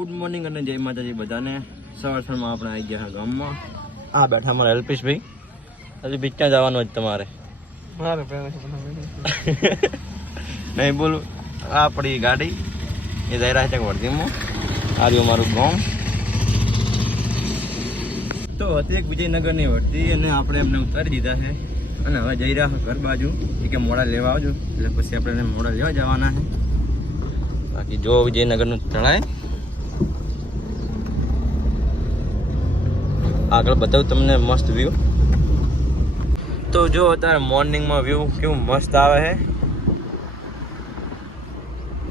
Good morning અને જય માતાજી બધાને. સવાર સવારમાં આપણે આવી ગયા ગામમાં. આ બેઠા અમારા અલ્પેશભાઈ. હજી બીચ ક્યાં જવાનું જ તમારે. નહીં બોલું આ આપણી ગાડી. એ જઈ રહ્યા છે વર્ધીમાં આ રહ્યું અમારું ગામ. તો હતી એક વિજયનગરની વર્ધી અને આપણે એમને ઉતારી દીધા છે. અને હવે જઈ રહ્યા ઘર બાજુ. એ કે મોડા લેવા આવજો. એટલે પછી આપણે એને મોડા લેવા જવાના છે. બાકી જો વિજયનગરનું ચડાય આગળ બતાવું તમને મસ્ત વ્યૂ તો જો અત્યારે મોર્નિંગમાં વ્યૂ કેવું મસ્ત આવે છે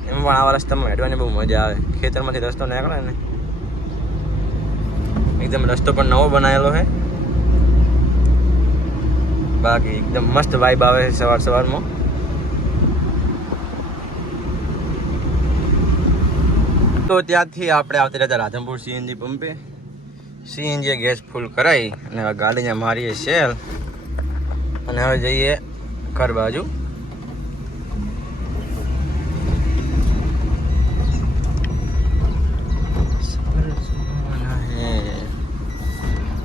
એમ પણ આવા રસ્તામાં હેડવાની બહુ મજા આવે. ખેતરમાંથી રસ્તો નીકળે ને. એકદમ રસ્તો પણ નવો બનાવેલો છે બાકી એકદમ મસ્ત વાઇબ આવે છે સવાર સવારમાં. તો ત્યાંથી આપણે આવતા રહેતા રાધનપુર સીએનજી પંપે સીએનજી ગેસ ફૂલ કરાવી અને ગાડીને મારીએ સેલ અને હવે જઈએ ઘર બાજુ.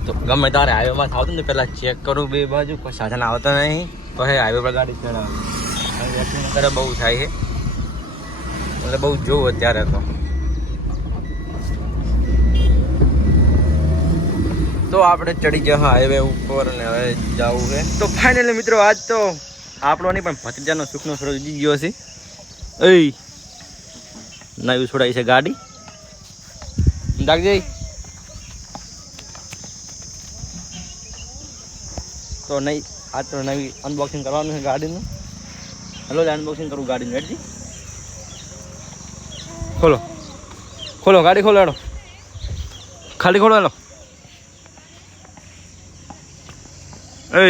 તો ગમે તારે હાઈવેમાં આવતું ને પેલા ચેક કરું બે બાજુ, કોઈ સાધન આવતા નહીં. પછી હાઈવે પર ગાડી ચડાવે. બહુ થાય છે. એટલે બહુ જોવું અત્યારે તો. તો આપણે ચડી ગયા હાઈવે ઉપર અને હવે જવું છે. તો ફાઇનલી મિત્રો, આજ તો આપણો નહીં, પણ ભત્રીજાનો સુખનો સરોજ ઉજી ગયો છે. એ નવી છોડાઈ છે ગાડી. દાખજે તો નહીં, આજ તો નવી અનબોક્સિંગ કરવાનું છે ગાડીનું. હલો અનબોક્સિંગ કરું ગાડીનું. હેડજી ખોલો. ખોલો, ગાડી ખોલો ખાલી ખોલો હેલો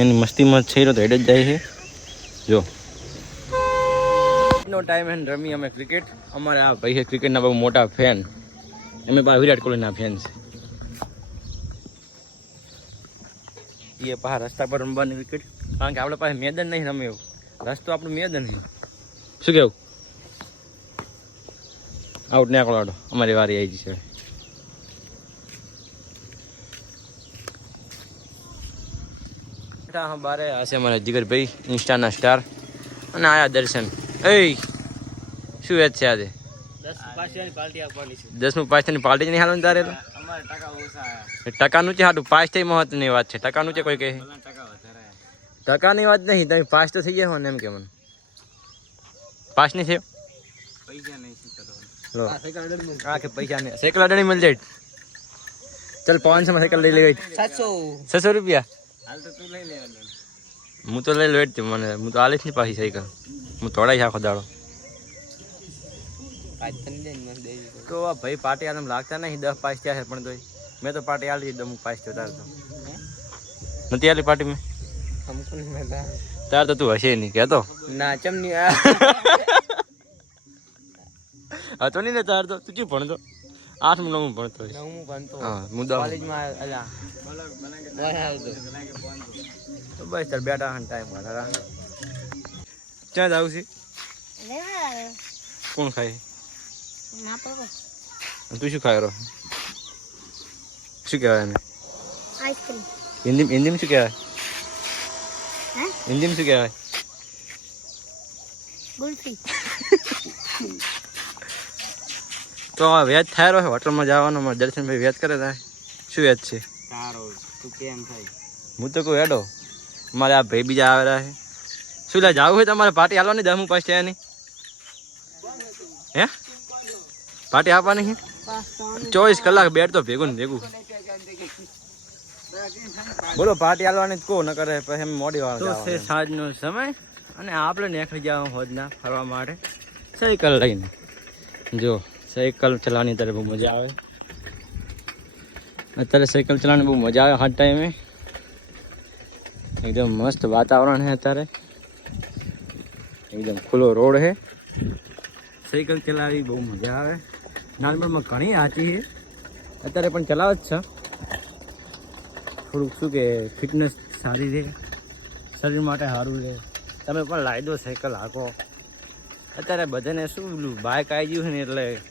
એની મસ્તીમાં છે તો હેડ જ જાય છે. જો. નો ટાઈમ એન્ડ રમી અમે ક્રિકેટ અમારે આ ભાઈ છે ક્રિકેટના બહુ મોટા ફેન અમે પાછા વિરાટ કોહલીના ફેન છે. એ પાછા રસ્તા પર રમવાની ક્રિકેટ કારણ કે આપણે પાસે મેદાન નહીં રમે એવું રસ્તો આપણું મેદાન નહીં શું કેવું? આઉટ નીકળો આડો અમારી વારી આવી છે. બારે આ છે અમારા જીગરભાઈ ઇન્સ્ટાના સ્ટાર અને આયા દર્શન. એ શું વેચ છે આજે? દસ પાછળની પાર્ટી દસમું જ નહીં હાલવાનું તારે તો? ટકાનું છે હાટું પાસ થઈ મહત્વની વાત છે. ટકાનું છે કોઈ કહે? ટકાની વાત નહીં તમે પાસ તો થઈ ગયા હો ને એમ કે મને. પાસ નહીં થયો પૈસા નહીં સાયકલ નહીં સાયકલ મળી જાય ચાલ પાંચસો માં સાયકલ લઈ લેવાય. સાતસો. છસો રૂપિયા? હાલ તો તું લઈ લેવાનું હું તો લઈ લેટ મને. હું તો આલીશ નહીં પાછી સાયકલ. હું તોડાઈ આખો દાડો. ને તો ભાઈ પાર્ટી આલમ લાગતા નહીં. દસ પાસ થયા છે પણ તોય. મેં તો પાટી આલી દમ પાસ થયો તાર તો. નથી આલી પાર્ટી મેં? નહીં તાર તો તું હશે નહીં કહેતો ના ચમની હતો નહીં ને તાર તો તું ક્યું ભણતો? આઠમું નવમું ભણતો નવમું હું ભણતો હા હું દસ કોલેજમાં અલા. તો તો બસ તાર બેટા હન ટાઈમ વધારા ક્યાં જાવ છે? કોણ ખાય? અને તું શું ખાય? રહો શું કહેવાય એને? આઈસ્ક્રીમ હિન્દી હિન્દીમાં શું કહેવાય? હે? હિન્દીમાં શું કહેવાય? ગુલ્ફી. તો આ વેજ થાય રહ્યો હોટલમાં જવાનો મારે દર્શનભાઈ વેજ કરે થાય શું વેજ છે? તું કેમ થાય? હું તો કોઈ હેડો. મારે આ ભાઈ બીજા આવેલા છે. શું લે જવું હોય તમારે? પાર્ટી હાલવાની દસમું પાસ છે એની? હે? પાર્ટી આપવાની છે? ચોવીસ કલાક બેડ તો ભેગું ને ભેગું. બોલો પાર્ટી હાલવાની કહો ન કરે? પછી એમ મોડી વાર તો છે સાંજનો સમય અને આપણે નીકળી જવા હોજના ફરવા માટે. સાયકલ લઈને. જો. સાયકલ ચલાવવાની અત્યારે બહુ મજા આવે. અત્યારે સાયકલ ચલાવવાની બહુ મજા આવે હાથ ટાઈમે. એકદમ મસ્ત વાતાવરણ છે અત્યારે. એકદમ ખુલ્લો રોડ છે. સાયકલ ચલાવવી બહુ મજા આવે. નાનપણમાં ઘણી આચી છે. અત્યારે પણ ચલાવે જ છે. થોડુંક શું કે ફિટનેસ સારી રહે. શરીર માટે સારું રહે. તમે પણ લાવી દો સાયકલ હાકો. અત્યારે બધાને શું બાઇક આવી ગયું છે ને એટલે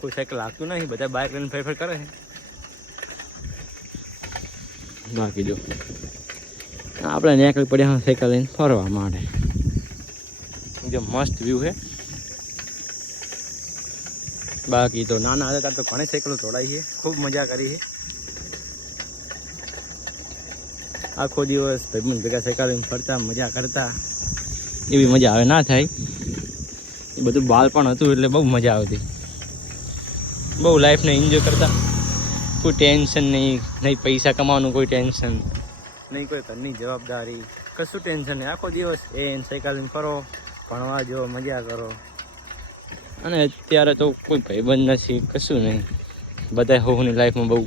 કોઈ સાયકલ હાકતું નહીં, બધા બાઇક લઈને ફેરફેર કરે છે. બાકી જો. આપણે નીકળી પડ્યા હા સાયકલ લઈને ફરવા માટે. જો મસ્ત વ્યૂ છે. બાકી તો નાના હતા તો ઘણી સાયકલો જોડાઈ છે. ખૂબ મજા કરી છે. આખો દિવસ ભાઈબંધ ભેગા સાયકલ ફરતા, મજા કરતા. એવી મજા આવે ના થાય. એ બધું બાળપણ હતું એટલે બહુ મજા આવતી. બહુ લાઈફને એન્જોય કરતા. કોઈ ટેન્શન નહીં નહીં પૈસા કમાવાનું કોઈ ટેન્શન નહીં કોઈ ઘરની જવાબદારી. કશું ટેન્શન નહીં. આખો દિવસ એ સાયકલિંગ કરો ભણવા જો મજા કરો. અને અત્યારે તો કોઈ ભાઈબંધ નથી કશું નહીં. બધા હોની લાઈફમાં બહુ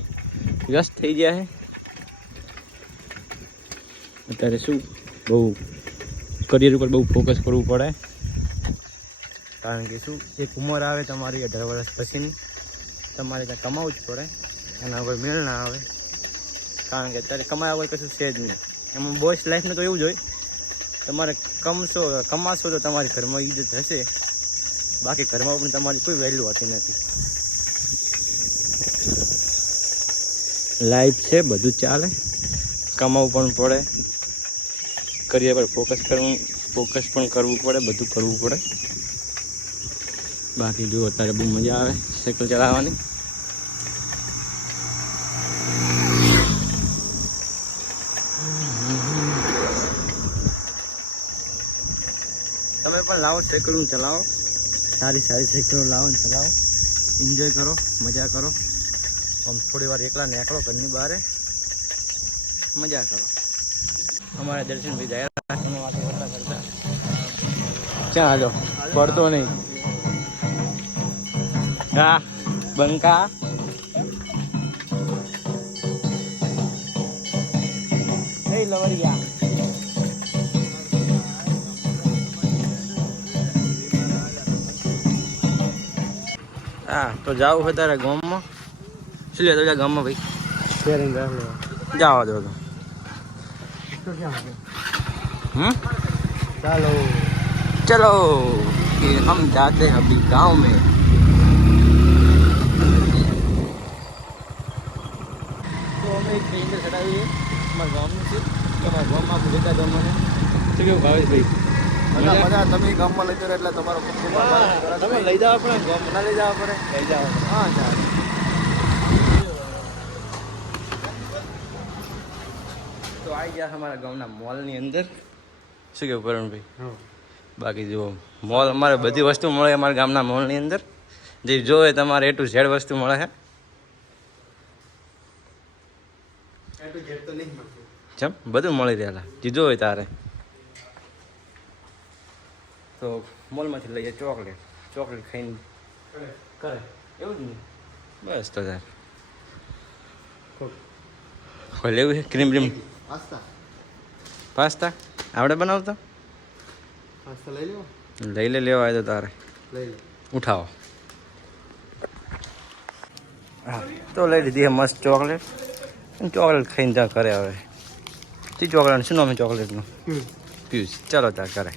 વ્યસ્ત થઈ ગયા છે. અત્યારે શું? બહુ કરિયર ઉપર બહુ ફોકસ કરવું પડે. કારણ કે શું? એક ઉંમર આવે તમારી અઢાર વર્ષ પછીની. તમારે ત્યાં કમાવું જ પડે. એના કોઈ મેળ ના આવે. કારણ કે અત્યારે કમાયા હોય કશું છે જ નહીં. એમાં બોસ લાઈફને તો એવું જ હોય. તમારે કમશો, કમાશો તો તમારી ઘરમાં ઈજ્જત હશે. બાકી ઘરમાં પણ તમારી કોઈ વેલ્યુ હોતી નથી. લાઈફ છે, બધું ચાલે. કમાવું પણ પડે. કરિયર પર ફોકસ કરવું ફોકસ પણ કરવું પડે, બધું કરવું પડે. બાકી જો અત્યારે બહુ મજા આવે સાયકલ ચલાવવાની. તમે પણ લાવો સાયકલ ચલાવો. સારી સારી સાયકલો લાવો ને ચલાવો. એન્જોય કરો, મજા કરો. આમ થોડી વાર એકલા નીકળો ઘરની બહાર. મજા કરો. અમારા દર્શનભાઈ ગયા અને વાતો કરતા કરતા ક્યાં હાલો પડતો નહીં હા બંકા એ લવરિયા હા તો જાવું હોય તારે ગામમાં શું લેતો જા ગામમાં ભાઈ શેરિંગ રહે જાવા દો તો હમ ચાલો चलो कि हम जाते हैं अभी गांव में ચડાવીએ અમારા ગામનું છે. અમારા ગામમાં આપણે જતા જમવાને શું કેવું ભાવેશભાઈ? બધા તમે ગામમાં લઈ જાઓ એટલે તમારો. તમે લઈ જાવ પડે ગામ ના લઈ જવા પડે લઈ જાવ હા ચાલો તો આવી ગયા અમારા ગામના મોલની અંદર. શું કેવું કરણભાઈ બાકી જુઓ મોલ અમારે બધી વસ્તુ મળે અમારા ગામના મોલની અંદર. જે જોવે તમારે એ ટુ ઝેડ વસ્તુ મળે છે તો નહીં મળતું. ચમ બધું મળી રહેલા જીજો હોય તારે. તો મોલમાંથી લઈએ ચોકલેટ. ચોકલેટ ખાઈને કરે. એવું જ નહીં બસ તો તાર. લેવું છે? Cream cream pasta. પાસ્તા? આવડે બનાવતા? પાસ્તા લઈ લેવો? લઈ લે લેવા આવ્યો તારે. લઈ લે. ઉઠાવો. હા તો લઈ લીધી મસ્ત ચોકલેટ. ચોકલેટ ખાઈને ત્યાં કરે હવે તે ચોકલેટ શું નામ ચોકલેટનું? પિયુષ ચાલો ત્યાં કરે